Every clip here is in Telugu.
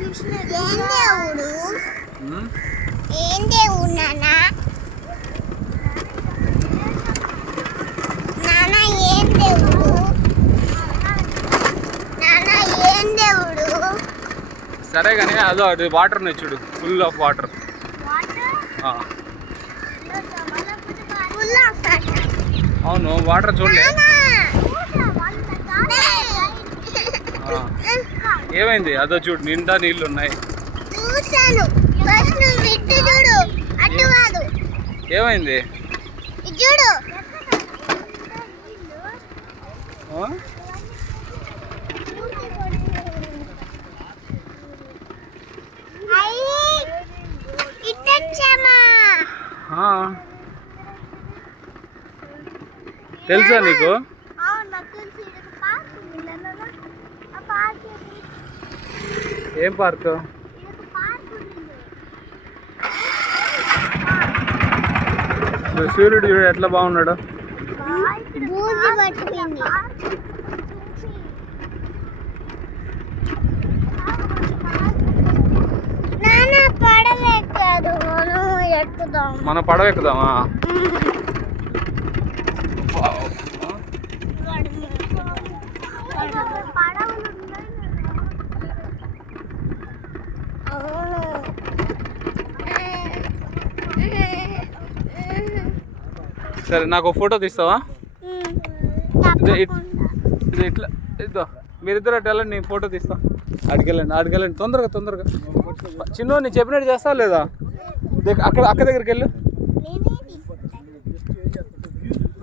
ఏం దేవుడు నాన్న? నాన్న ఏం దేవుడు? నాన్న ఏం దేవుడు? సరే కానీ అదో అది వాటర్ ఉన్నాయి చూడు, ఫుల్ ఆఫ్ వాటర్. అవును వాటర్ చూడలే. ఏమైంది? అదో చూడు నిండా నీళ్ళు ఉన్నాయి. ఏమైంది చూడు? తెలుసా నీకు? ఏం పార్క్? సూర్యుడు చూడు ఎట్లా బాగున్నాడు. మన పడవ ఎక్కుదామా? సరే నాకు ఫోటో తీస్తావా? ఇది ఇట్లా ఇద్దో, మీరిద్దరు అటు వెళ్ళండి, నేను ఫోటో తీస్తా. అడిగెళ్ళండి తొందరగా. చిన్న నేను చెప్పినట్టు చేస్తావా లేదా? అక్కడ అక్క దగ్గరికి వెళ్ళు.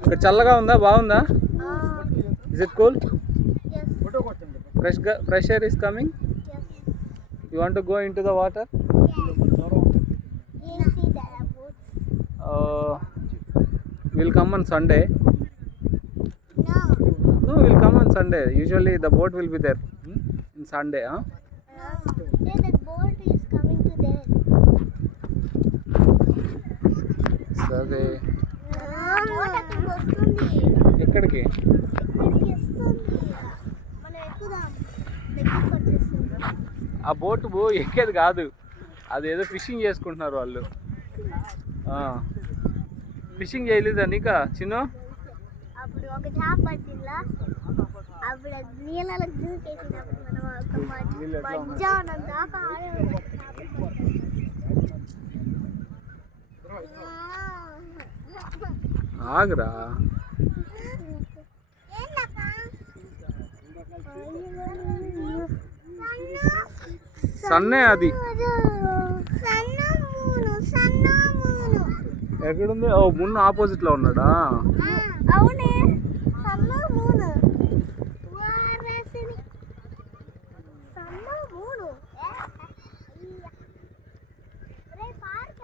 ఇక్కడ చల్లగా ఉందా? బాగుందా? Is it cool? Fresh air is coming. You want to go in to the water? We'll come on Sunday. No, we'll come on Sunday. Usually the boat will be there in Sunday, huh? No, the boat is coming to there. Sunday. Boat అక్కడికి వస్తుంది. ఎక్కడికి? ఇక్కడికి వస్తుంది. మనం ఎక్కుదాం. దగ్గరికి వచ్చేస్తుంది. ఆ బోట్ ఎక్కేది కాదు, అదేదో ఫిషింగ్ చేసుకుంటున్నారు వాళ్ళు. ఫిషింగ్ చేయలేదా నీకా చిన్న? అప్పుడు ఒక చేప పట్టిందా, అప్పుడు నీళ్ళకి దూకేసినప్పుడు మనం మధ్యాహ్నం దాకా ఆగరా. సన్నే అది ఎక్కడుంది? ఓ మున్ను ఆపోజిట్ లో ఉన్నాడా? అవునే పార్క్